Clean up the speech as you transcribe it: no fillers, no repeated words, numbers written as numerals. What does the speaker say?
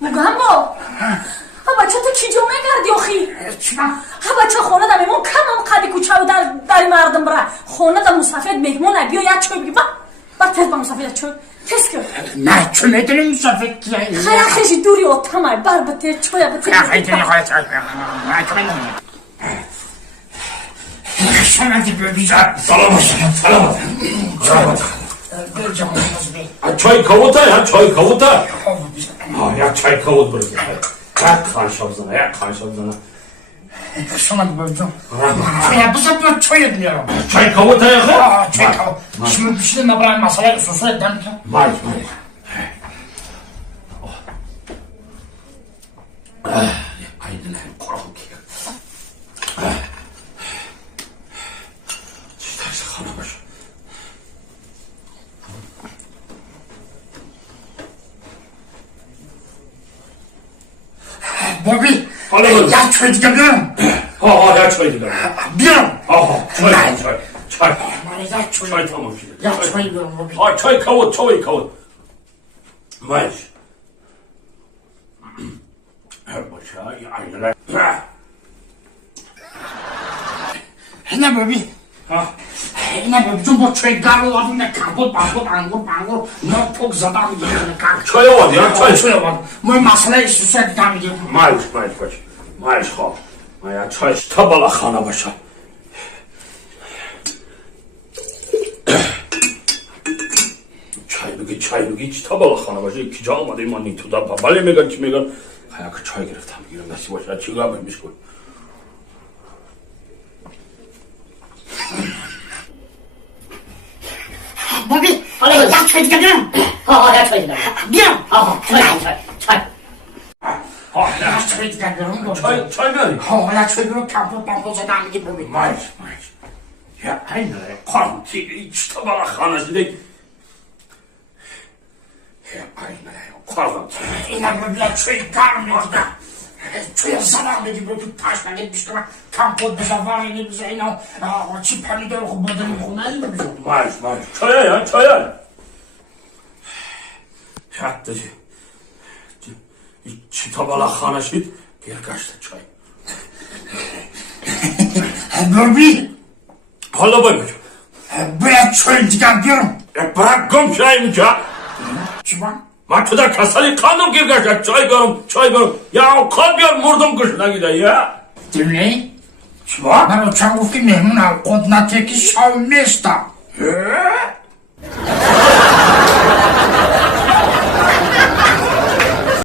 میگم با بچه تو چی جمعه کردی آخی؟ چما؟ بچه خونه دا میمون کمم قدی کوچه و در مردم برا خونه دا مسافرت مهمونه بیا یک چوی بگی با تز با مسافرت چوی تز کن نه چون میدونی مسافرت کیه خیلی خیلی دوری اتمای بر بته چوی بته خیلی شما دی ببیزار سلامت چای کاوتا یا چای کاوتا یا چای کاوت برو یک خانشاب زنه شما دی ببیزار یا بسید چای میارم چای کاوتا یا خیلی چای کاوت شما بیشتر نبرای مسئله سوسوی دم کن مایش aynen korku ki. İsterse kana baş. Bobby, ya çay gidelim. Ya çay gidelim. Bir. Çay. Çay tamam. Ya çay gidelim Bobby. Çay kavut. Mayış. Aynen. Ne Bobby? Ne Bobby? Çünkü çay garılarında kabul, angur. Ne çok zadam yiyor. Çay var ya, çay var. Bu mesele istiyorsa devam edelim. Mayış kal. Maya çay tabala khana başa. çay بگی tabala khana başa. İki calmadı mani tuda babale megan. Kaya ki çay گرفتم میگیرم نسی باشه چیکار بمیش کن Bobby, ya çay gidelim. Ya çay gidelim Bir. çay Ya çay gidelim Bobby. çay ver Ya çay gidelim kampı zadam edelim Bobby. Mayış ya aynen kan ki iç tabala khana dedi ya aynen korkam İnan Bobby ya çay garmıyor da. Çaya zadam edelim Bobby taşla gitmiştim. Kampı bize var yine bize inan. Çi pomidor kubadını kunayım mı bize? mayış çaya hatta içi tabala khana şid gel kaçtı çay Bobby. hala baymış Buraya çay gidelim. bırak gom çayını ya Çiva? من تو در کسالی کانم گیر گشت çay گرم یا کان بیار مردم کش نگیده یا Dinle. Çiva? Ben o çabuk ki memnun al. Kodna teki şavmesta.